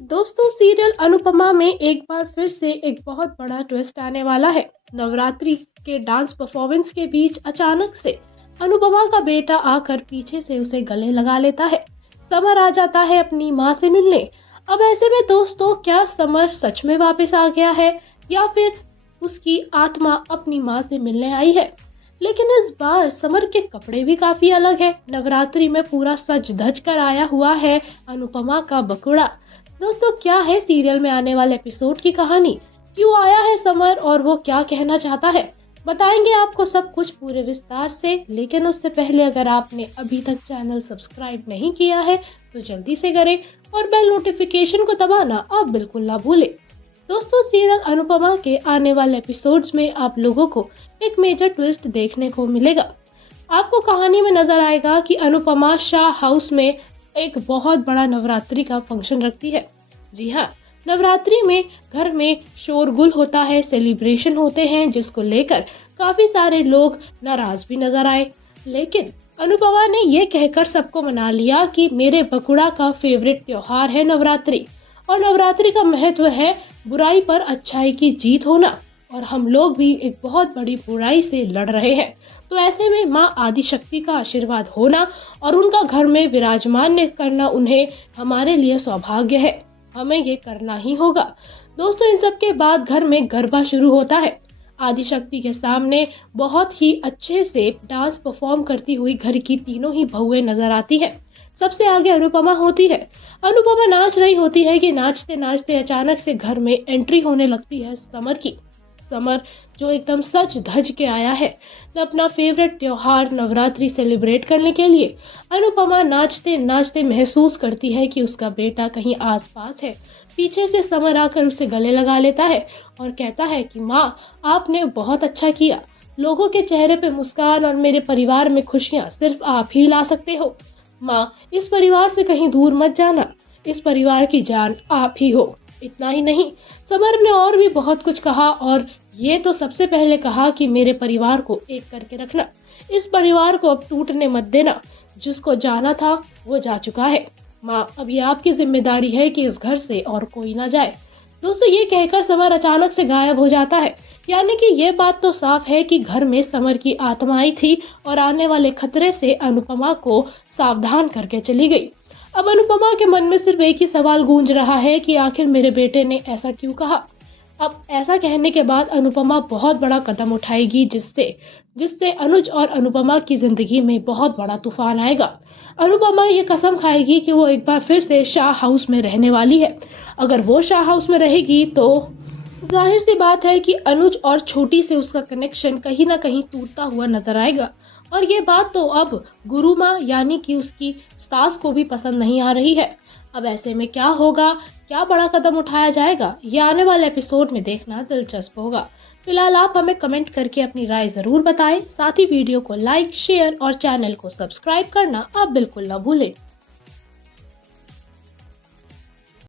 दोस्तों, सीरियल अनुपमा में एक बार फिर से एक बहुत बड़ा ट्विस्ट आने वाला है। नवरात्रि के डांस परफॉर्मेंस के बीच अचानक से अनुपमा का बेटा आकर पीछे से उसे गले लगा लेता है। समर आ जाता है अपनी माँ से मिलने। अब ऐसे में दोस्तों, क्या समर सच में वापस आ गया है या फिर उसकी आत्मा अपनी माँ से मिलने आई है? लेकिन इस बार समर के कपड़े भी काफी अलग है। नवरात्रि में पूरा सज धज कर आया हुआ है अनुपमा का बकुड़ा। दोस्तों, क्या है सीरियल में आने वाले एपिसोड की कहानी? क्यों आया है समर और वो क्या कहना चाहता है? बताएंगे आपको सब कुछ पूरे विस्तार से। लेकिन उससे पहले अगर आपने अभी तक चैनल सब्सक्राइब नहीं किया है तो जल्दी से करें और बेल नोटिफिकेशन को दबाना आप बिल्कुल ना भूलें। दोस्तों, सीरियल अनुपमा के आने वाले एपिसोड्स में आप लोगों को एक मेजर ट्विस्ट देखने को मिलेगा। आपको कहानी में नजर आएगा कि अनुपमा शाह हाउस में एक बहुत बड़ा नवरात्रि का फंक्शन रखती है। जी हाँ, नवरात्रि में घर में शोरगुल होता है, सेलिब्रेशन होते हैं, जिसको लेकर काफी सारे लोग नाराज भी नजर आए। लेकिन अनुपमा ने ये कहकर सबको मना लिया कि मेरे बकुड़ा का फेवरेट त्योहार है नवरात्रि और नवरात्रि का महत्व है बुराई पर अच्छाई की जीत होना और हम लोग भी एक बहुत बड़ी बुराई से लड़ रहे हैं। तो ऐसे में माँ आदिशक्ति का आशीर्वाद होना और उनका घर में विराजमान करना उन्हें हमारे लिए सौभाग्य है। हमें ये करना ही होगा। दोस्तों, इन सब के बाद घर में गरबा शुरू होता है। आदिशक्ति के सामने बहुत ही अच्छे से डांस परफॉर्म करती हुई घर की तीनों ही बहुएं नजर आती है। सबसे आगे अनुपमा होती है। अनुपमा नाच रही होती है कि नाचते नाचते अचानक से घर में एंट्री होने लगती है समर की। समर जो एकदम सच धज के आया है अपना फेवरेट त्योहार नवरात्रि सेलिब्रेट करने के लिए। अनुपमा नाचते नाचते महसूस करती है कि उसका बेटा कहीं आसपास है। पीछे से समर आकर उसे गले लगा लेता है और कहता है कि माँ, आपने बहुत अच्छा किया। लोगों के चेहरे पे मुस्कान और मेरे परिवार में खुशियाँ सिर्फ आप ही ला सकते हो। माँ, इस परिवार से कहीं दूर मत जाना। इस परिवार की जान आप ही हो। इतना ही नहीं, समर ने और भी बहुत कुछ कहा और ये तो सबसे पहले कहा कि मेरे परिवार को एक करके रखना। इस परिवार को अब टूटने मत देना। जिसको जाना था वो जा चुका है। माँ, अब ये आपकी जिम्मेदारी है कि इस घर से और कोई ना जाए। दोस्तों, ये कहकर समर अचानक से गायब हो जाता है। यानी कि ये बात तो साफ है कि घर में समर की आत्मा आई थी और आने वाले खतरे से अनुपमा को सावधान करके चली गई। अब अनुपमा के मन में सिर्फ एक ही सवाल गूंज रहा है कि आखिर मेरे बेटे ने ऐसा क्यों कहा। अब ऐसा कहने के बाद अनुपमा बहुत बड़ा कदम उठाएगी जिससे जिससे अनुज और अनुपमा की जिंदगी में बहुत बड़ा तूफान आएगा। अनुपमा ये कसम खाएगी कि वो एक बार फिर से शाह हाउस में रहने वाली है। अगर वो शाह हाउस में रहेगी तो जाहिर सी बात है कि अनुज और छोटी से उसका कनेक्शन कहीं ना कहीं टूटता हुआ नजर आएगा। और ये बात तो अब गुरु माँ यानी कि उसकी सास को भी पसंद नहीं आ रही है। अब ऐसे में क्या होगा, क्या बड़ा कदम उठाया जाएगा, ये आने वाले एपिसोड में देखना दिलचस्प होगा। फिलहाल आप हमें कमेंट करके अपनी राय जरूर बताएं। साथ ही वीडियो को लाइक, शेयर और चैनल को सब्सक्राइब करना आप बिल्कुल न भूलें।